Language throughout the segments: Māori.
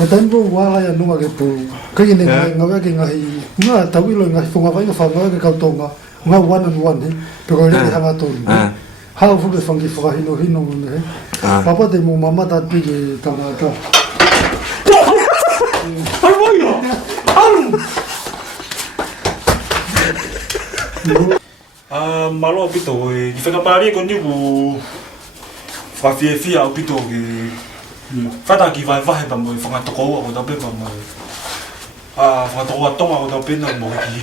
ko tan bo wa ya no ga po ka ni nga ke nga ta wi lo nga fo nga fa nga ka to nga one on one pe ko ni ha to ha fu be fangi fo hino ne papa de mo mama ta pi ta ta ai voglio malo pito e ki feka pari ko ni bu fa fia o pito ki fata ki vai vai pa mo fa to ko o da pe pa mo fa to wa tonga o da pe na mo ki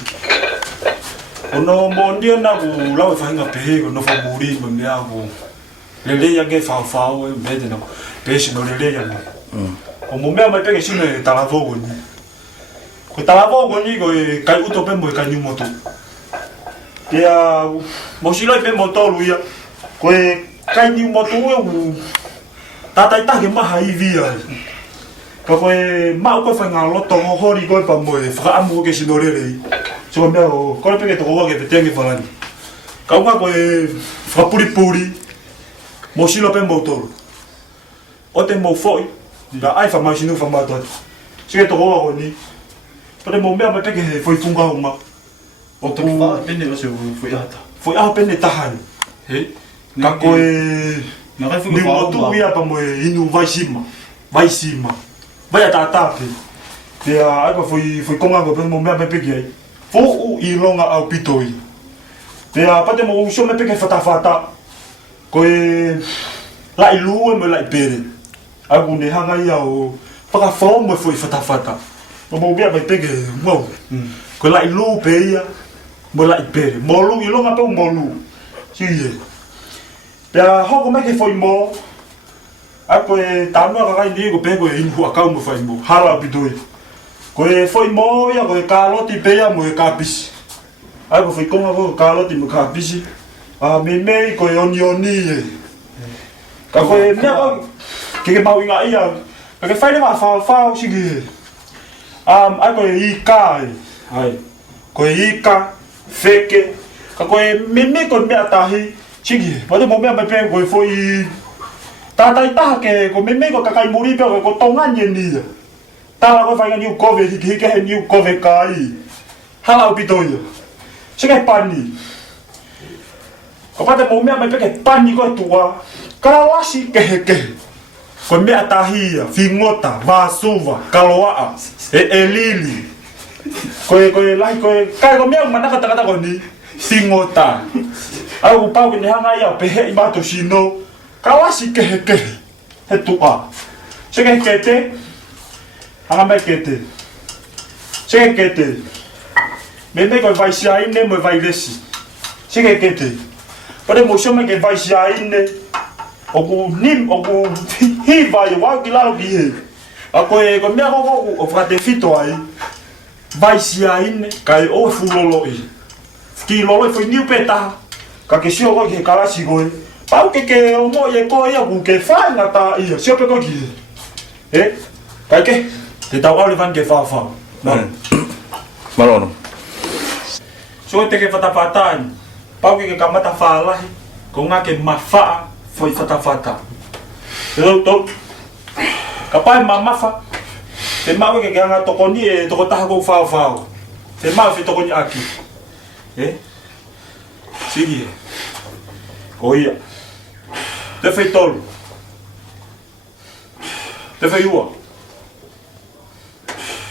ono mo ndia na bu la fa nga pe ko no fa muri mo mia ko le ya ke fa o be de no pe si no le ya no o mo mea mai pe ke sine ta la vo ni ko ta la vo ni ko kai u to pe mo ka ni mo to Dia mosilo pe motor luia. Koe kai ni motor u tatai ta ke maha I via. Koe ma ko fa nga loto ho hori ko pa mo e fra amu ke sinorere. So me o ko pe ke to ko ke te ngi fa ni. Ka nga koe fra puri mosilo pe motor. O te mo foi. Da ai fa machine fa ma tot. Se to ko ni. Pare mo me ma pe ke foi funga uma. O tu fa pende o se foi ata. Foi a pende tahan. He. Ka koe na kai fu ni mo tu ia pa mo inu vai sima. Vai sima. Vai ata ata pe. Te a ko foi konga ko pe mo me pe ki ai. Fo u I longa au pitoi. Te a pa te mo so me pe ke fata. Koe la I lu me la I pere. Aku ne hanga ia o pa fo mo foi fata. Mo me pe ke mo. Ko la I lu pe ia. Mo la ipere molu I longa pe molu siye pea hoko me ke foi mo ako e tanu ka kai ni ko pe ko inhu aka mo foi mo hala bidoi ko e foi mo ya ko e kaloti pe ya mo e kapisi ako foi konga ko kaloti mo kapisi a me ko e onioni ka ko e me ke mau inga ia ka ke fai ma fa sigi ako e kai ai ko e ka feke ka koe meme ko me atahi chigi pode mo me pe ko foi tatai ta ke ko meme ko kai muri pe ko tonga ni ta la ko fai ni ko ve ki ke ni ko ve kai hala bitoyo chega pani ko pode mo me pe ke pani ko tua kala wasi ke ko me atahi fingota vasuva kaloa e lili koe lai koe kai ko mea mana kata ko ni singota au pau ke hanga ia pe I mato sino kawasi ke he tua chega kete hanga me kete chega kete me ko vai sia ine mo vai lesi chega kete pare mo shome ke vai sia ine oku nim oku hi vai wa ki la ki he akoe ko mea ko o frate fito ai vai sia ine kai o fulolo I ki lolo foi niu peta ka ke sio ko ke kala si goe pau ke o mo ye ko ia ku ke fa na ta ia sio pe ko ki kai ke te tau ale van ke fa Malono so te ke fata pau ke kamata fa la ko nga ke mafa foi fata to kapai mamafa te mau ke nga tokoni e toko taha ko fa te mau fi tokoni aki sigi ko ia te fei tolu te fei ua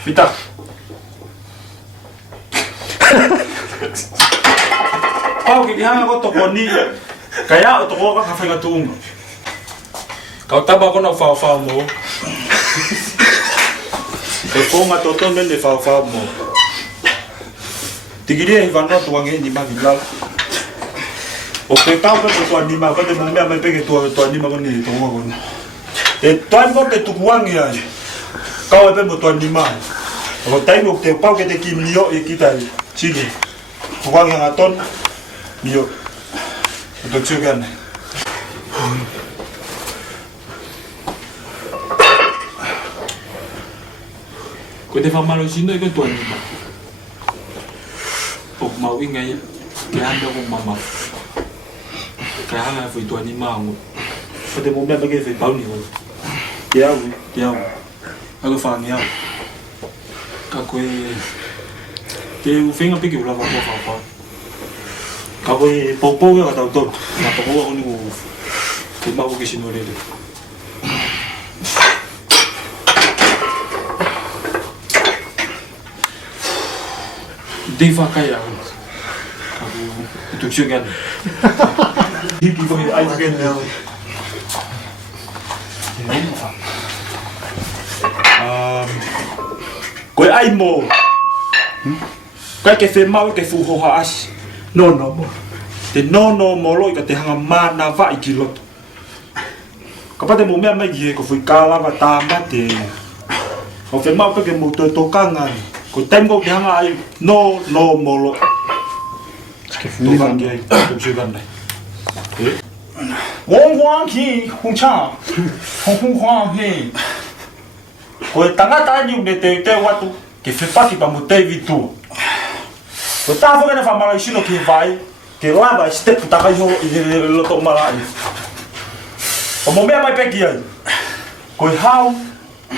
pita pau ke nga ko tokoni kaya o toko ka fai ngatunga kau taba ko na fa mo e konga toto nene fa mo tigiria I vanno tu ange ni magila o pe tau pe tu anima ko de mo me pe ke tu anima ko ni to ko ni e tan ko te tu wangi ai ka o pe mo tu anima o tai mo te pau ke te ki mio e kitai chigi tu wangi ngaton mio to chugan ko te fa malo sino e ke tu anima o mau inga ia ke anda ko mama ke anga foi tu anima ngo fa te mo me ke foi pau ni ho ke au Aku fanya. Kako te u fenga piki ula fa. Kako popo ya tau tot. Na popo ko ni u. Ke mau ke sino le. Deva kaya. Aku itu juga kan. Hiki ko ai juga. Koe ai mo. Koe ke whi mau ke fuhoha asi. No mo. Te no mo loi ka te hanga mana wa i ki loto. Ka pate mo mea mai ki he ko whi kālawa tāma te. Ko whi mau ke mo tō tōkanga. Ko tengo ke hanga ai no mo loi. Tōkanga ki ai tō tūkanga. Wong Huang Ki Hung Chang Hung Huang Ki Koe tangata ni une te watu ke whipaki pa mo te vitu. Ko tā whakana whamalai sino ke vai, ke lava i step taka iho i loto malai. O mo mea mai peki ai. Koe hau,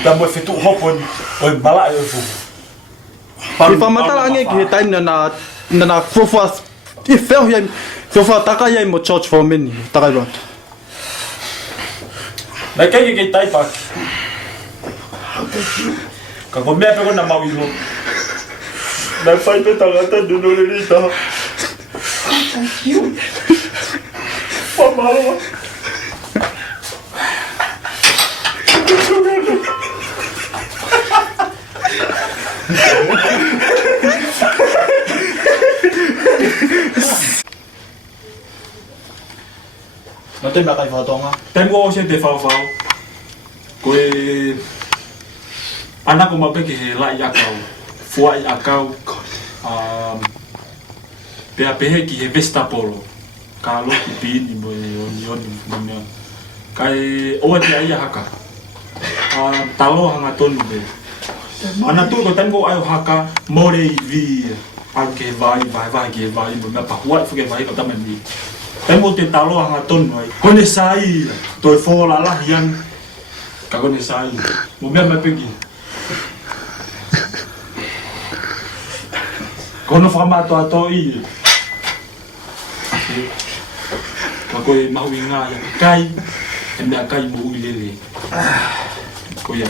ta mo whitu hoponi, oi malai o fu. I whamatara ange ki he taim na whawha i wheo hiai, whawha taka iai mo George Foreman, takai roto. Nei kei taipaki. Ka ko mea peko na mau ilo. Nei whai pe tangata duno le rita. Whamalo. Nā te mea kai whātonga. Tengo o se te whawhau. Koe anako mapeke he lai akau, fuai akau, pea pehe ki he Vestapolo, ka loki pini mo e oni mea. Kai oa te aia haka, talo hanga tonu be. Ana tu ko tengo ai haka, more i vi, al ke vai ke vai, mo mea pahuai fuke vai ko tamen vi. Tengo te talo hanga tonu ai, kone sai, toi fola lah yang, ka kone sai, mo mea mapeki. Kono whamato ato i. Ka koe mahu i ngā ia kai, e mea kai mo ui lele. Koe ia.